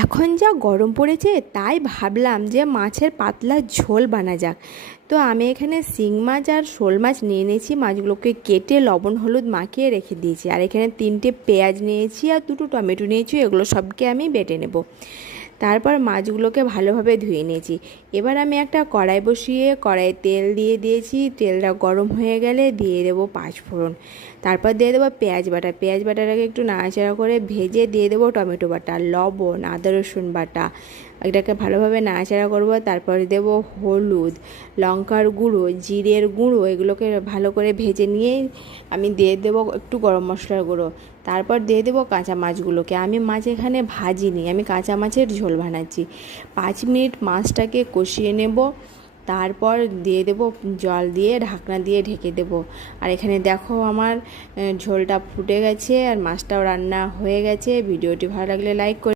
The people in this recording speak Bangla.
এখন যা গরম পড়েছে তাই ভাবলাম যে মাছের পাতলা ঝোল বানা যাক। তো আমি এখানে শিং মাছ আর শোল মাছ নিয়ে নিয়েছি, মাছগুলোকে কেটে লবণ হলুদ মাখিয়ে রেখে দিয়েছি। আর এখানে 3টে পেঁয়াজ নিয়েছি আর 2টো টমেটো নিয়েছি, এগুলো সবকে আমি বেটে নেব। তারপর মাছগুলোকে ভালোভাবে ধুয়ে নিয়েছি। এবার আমি একটা কড়াই বসিয়ে কড়াইয়ে তেল দিয়ে দিয়েছি, তেলটা গরম হয়ে গেলে দিয়ে দেবো 5 ফোড়ন। তারপর দিয়ে দেবো পেঁয়াজ বাটা, পেঁয়াজ বাটাটাকে একটু নাড়াচাড়া করে ভেজে দিয়ে দেবো টমেটো বাটা, লবণ, আদা রসুন বাটা। এটাকে ভালোভাবে নাড়াচাড়া করবো। তারপরে দেবো হলুদ, লঙ্কার গুঁড়ো, জিরের গুঁড়ো, এগুলোকে ভালো করে ভেজে নিয়ে আমি দিয়ে দেবো একটু গরম মশলার গুঁড়ো। তারপর দিয়ে দেবো কাঁচা মাছগুলোকে। আমি মাছ এখানে ভাজিনি, আমি কাঁচা মাছের ঝোল বানাচ্ছি। 5 মিনিট মাছটাকে কষিয়ে নেব, তারপর দিয়ে দেবো জল দিয়ে ঢাকনা দিয়ে ঢেকে দেবো। আর এখানে দেখো আমার ঝোলটা ফুটে গেছে আর মাছটাও রান্না হয়ে গেছে। ভিডিওটি ভালো লাগলে লাইক করে